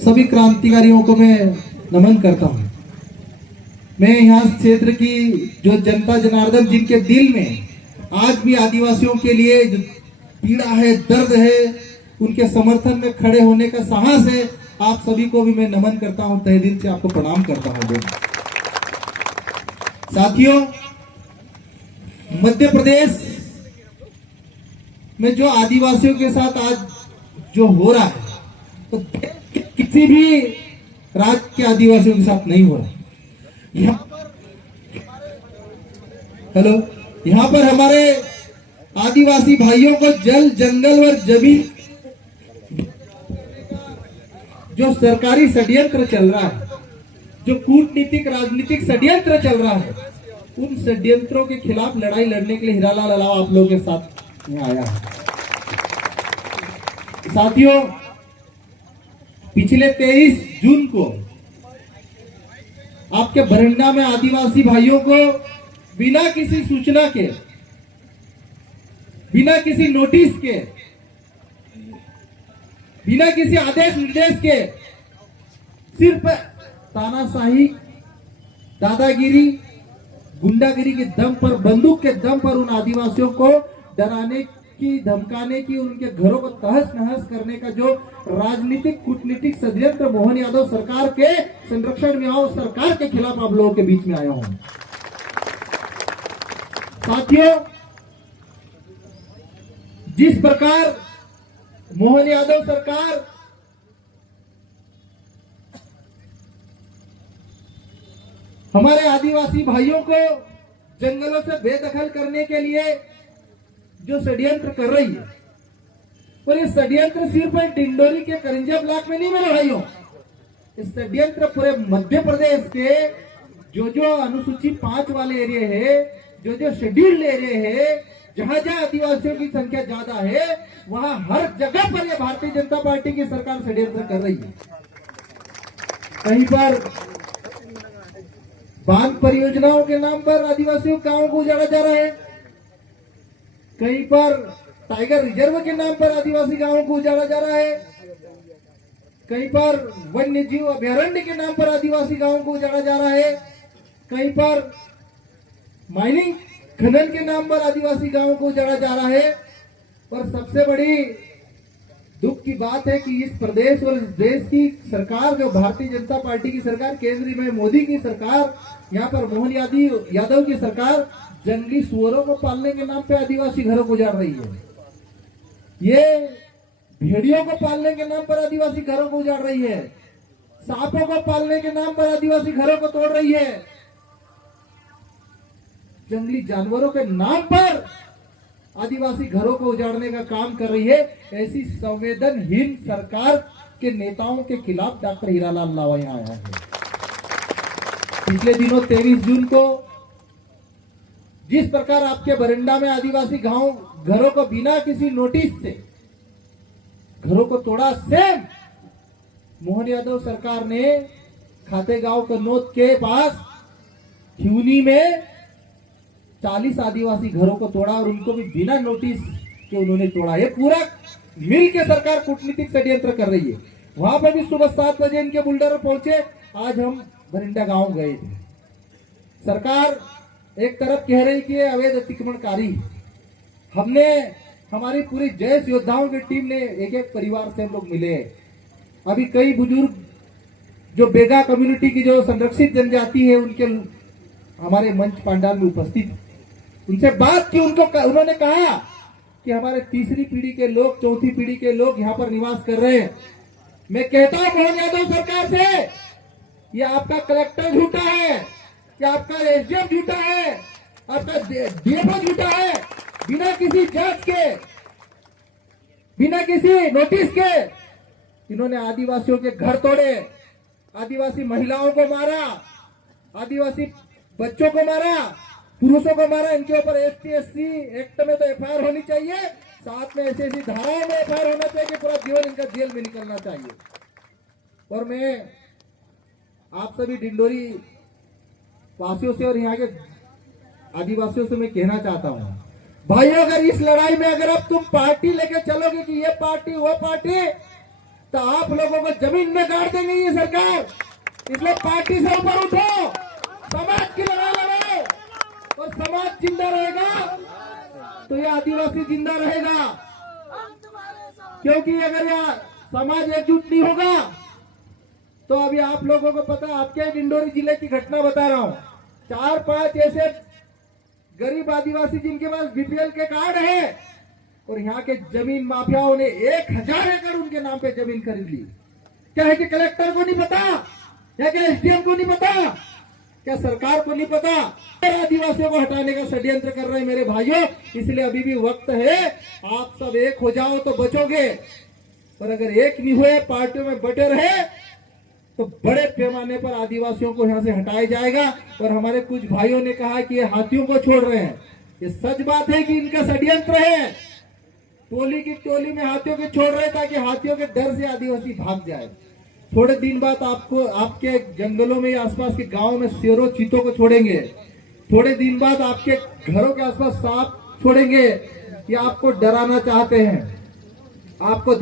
सभी क्रांतिकारियों को मैं नमन करता हूँ। मैं यहाँ क्षेत्र की जो जनता जनार्दन जिनके दिल में आज भी आदिवासियों के लिए जो पीड़ा है, दर्द है, उनके समर्थन में खड़े होने का साहस है, आप सभी को भी मैं नमन करता हूँ, तहे दिल से आपको प्रणाम करता हूँ। साथियों, मध्य प्रदेश में जो आदिवासियों के साथ आज जो हो रहा है, तो किसी भी राज्य के आदिवासियों के साथ नहीं हो रहा। यहाँ पर हमारे आदिवासी भाइयों को जल, जंगल और जमीन जो सरकारी षड्यंत्र चल रहा है, जो कूटनीतिक राजनीतिक षड्यंत्र चल रहा है, उन षड्यंत्रों के खिलाफ लड़ाई लड़ने के लिए हीरालाल अलावा आप लोगों के साथ यहाँ आया है। साथियों, पिछले 23 जून को आपके बरंडा में आदिवासी भाइयों को बिना किसी सूचना के, बिना किसी नोटिस के, बिना किसी आदेश निर्देश के, सिर्फ तानाशाही, दादागिरी, गुंडागिरी के दम पर, बंदूक के दम पर उन आदिवासियों को डराने की, धमकाने की, उनके घरों को तहस नहस करने का जो राजनीतिक कूटनीतिक षड्यंत्र मोहन यादव सरकार के संरक्षण में आओ, सरकार के खिलाफ आप लोगों के बीच में आया हूं। साथियों, जिस प्रकार मोहन यादव सरकार हमारे आदिवासी भाइयों को जंगलों से बेदखल करने के लिए जो षड्यंत्र कर रही है, और ये षड्यंत्र सिर्फ डिंडोरी के करंजा ब्लॉक में नहीं मेरे भाइयों, इस षड्यंत्र पूरे मध्य प्रदेश के जो अनुसूची 5 वाले एरिया है, जो शेड्यूल्ड एरिया है, जहां जहां आदिवासियों की संख्या ज्यादा है, वहां हर जगह पर ये भारतीय जनता पार्टी की सरकार षड्यंत्र कर रही है। कहीं पर बांध परियोजनाओं के नाम पर आदिवासियों गांवों को उजाड़ा जा रहा है, कहीं पर टाइगर रिजर्व के नाम पर आदिवासी गांवों को उजाड़ा जा रहा है, कहीं पर वन्य जीव अभयारण्य के नाम पर आदिवासी गांवों को उजाड़ा जा रहा है, कहीं पर माइनिंग खनन के नाम पर आदिवासी गांवों को उजाड़ा जा रहा है। और सबसे बड़ी दुख की बात है कि इस प्रदेश और इस देश की सरकार, जो भारतीय जनता पार्टी की सरकार, केंद्र में मोदी की सरकार, यहाँ पर मोहन यादव की सरकार जंगली सुअरों को पालने के नाम पे आदिवासी घरों को उजाड़ रही है। ये भेड़ियों को पालने के नाम पर आदिवासी घरों को उजाड़ रही है, सांपों को पालने के नाम पर आदिवासी घरों को तोड़ रही है, जंगली जानवरों के नाम पर आदिवासी घरों को उजाड़ने का काम कर रही है। ऐसी संवेदनहीन सरकार के नेताओं के खिलाफ डॉक्टर हीरालाल अलावा यहाँ आया है। पिछले दिनों 23 जून को जिस प्रकार आपके बरंडा में आदिवासी घरों को बिना किसी नोटिस से घरों को तोड़ा, सेम मोहन यादव सरकार ने खातेगांव कन्नौज के पास खिवनी में 40 आदिवासी घरों को तोड़ा, और उनको भी बिना नोटिस के उन्होंने तोड़ा। ये पूरा मिल के सरकार कूटनीतिक षड्यंत्र कर रही है। वहां पर भी सुबह 7 बजे इनके बुलडोजर पहुंचे। आज हम बरिंडा गांव गए थे। सरकार एक तरफ कह रही कि अवैध अतिक्रमणकारी, हमने, हमारी पूरी जैश योद्धाओं की टीम ने एक परिवार से हम लोग मिले। अभी कई बुजुर्ग जो बेगा कम्युनिटी की जो संरक्षित जनजाति है, उनके हमारे मंच पांडाल में उपस्थित, उनसे बात की। उन्होंने कहा कि हमारे तीसरी पीढ़ी के लोग, चौथी पीढ़ी के लोग यहाँ पर निवास कर रहे हैं। मैं कहता हूं मोहन यादव सरकार से, ये आपका कलेक्टर झूठा है, कि आपका एसडीएम झूठा है, आपका डीएमओ झूठा है। बिना किसी जांच के, बिना किसी नोटिस के इन्होंने आदिवासियों के घर तोड़े, आदिवासी महिलाओं को मारा, आदिवासी बच्चों को मारा, पुरुषों को मारा। इनके ऊपर एसटी/एससी एक्ट में तो एफआईआर होनी चाहिए, साथ में ऐसी धाराओं में एफआईआर होना चाहिए कि पूरा जीवन इनका जेल में निकलना चाहिए। और मैं आप सभी डिंडोरी वासियों से और यहाँ के आदिवासियों से मैं कहना चाहता हूँ, भाइयों, अगर इस लड़ाई में अगर अब तुम पार्टी लेके चलोगे कि ये पार्टी वो पार्टी, तो आप लोगों को जमीन में गाड़ देंगे ये सरकार। इसलिए पार्टी से ऊपर उठो, समाज की लड़ाई लड़ो और समाज जिंदा रहेगा तो ये आदिवासी जिंदा रहेगा। क्योंकि अगर यह समाज एकजुट नहीं होगा तो अभी आप लोगों को पता, आपके डिंडोरी जिले की घटना बता रहा हूं। 4-5 ऐसे गरीब आदिवासी जिनके पास बीपीएल के कार्ड है और यहाँ के जमीन माफियाओं ने 1000 एकड़ उनके नाम पे जमीन खरीद ली। क्या है कि कलेक्टर को नहीं पता, या क्या एसडीएम को नहीं पता, क्या सरकार को नहीं पता? आदिवासियों को हटाने का षड्यंत्र कर रहे हैं मेरे भाइयों। इसलिए अभी भी वक्त है, आप सब एक हो जाओ तो बचोगे, और अगर एक नहीं हुए, पार्टियों में बटे रहे तो बड़े पैमाने पर आदिवासियों को यहाँ से हटाया जाएगा। और हमारे कुछ भाइयों ने कहा कि ये हाथियों को छोड़ रहे हैं। ये सच बात है कि इनका षड्यंत्र है। टोली की टोली में हाथियों को छोड़ रहे ताकि हाथियों के डर से आदिवासी भाग जाए। थोड़े दिन बाद आपको आपके जंगलों में, आसपास के गांव में शेरों चीतों को छोड़ेंगे। थोड़े दिन बाद आपके घरों के आसपास सांप छोड़ेंगे। ये आपको डराना चाहते हैं, आपको